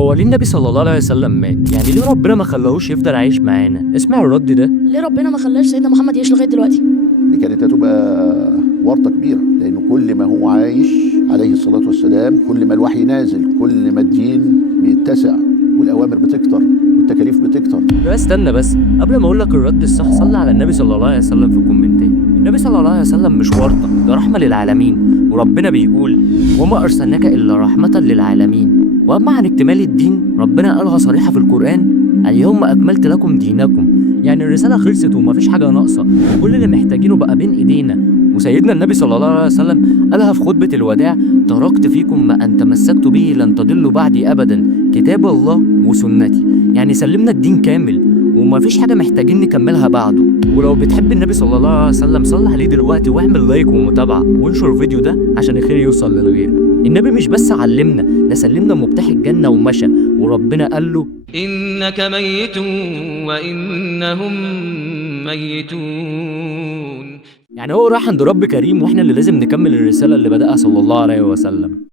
هو ليه النبي صلى الله عليه وسلم مات؟ يعني ليه ربنا ما خلاهوش يفضل عايش معانا؟ اسمعوا الرد ده. ليه ربنا ما خلاش سيدنا محمد يعيش لغايه دلوقتي؟ دي كانت هتبقى ورطة كبيرة، لأنه كل ما هو عايش عليه الصلاة والسلام كل ما الوحي نازل، كل ما الدين بيتسع والأوامر بتكتر والتكاليف بتكتر. لا استنى بس، قبل ما اقول لك الرد الصح صلي على النبي صلى الله عليه وسلم في الكومنتات. النبي صلى الله عليه وسلم مش ورطة، ده رحمة للعالمين، وربنا بيقول وما أرسلناك إلا رحمة للعالمين. وأما عن اكتمال الدين ربنا قالها صريحة في القرآن: اليوم أكملت لكم دينكم. يعني الرسالة خلصت ومفيش حاجة ناقصة، كل اللي محتاجينه بقى بين إيدينا. وسيدنا النبي صلى الله عليه وسلم قالها في خطبة الوداع: تركت فيكم ما أن تمسكتوا به لن تضلوا بعدي أبدا، كتاب الله وسنتي. يعني سلمنا الدين كامل ومفيش حاجة محتاجين نكملها بعده. ولو بتحب النبي صلى الله عليه وسلم صلي عليه دلوقتي واعمل لايك ومتابعة وانشر الفيديو ده عشان الخير يوصل للغير. النبي مش بس علمنا، ده سلمنا مفتاح الجنة ومشى، وربنا قال له: إنك ميت وإنهم ميتون. يعني هو راح عند رب كريم واحنا اللي لازم نكمل الرسالة اللي بدأها صلى الله عليه وسلم.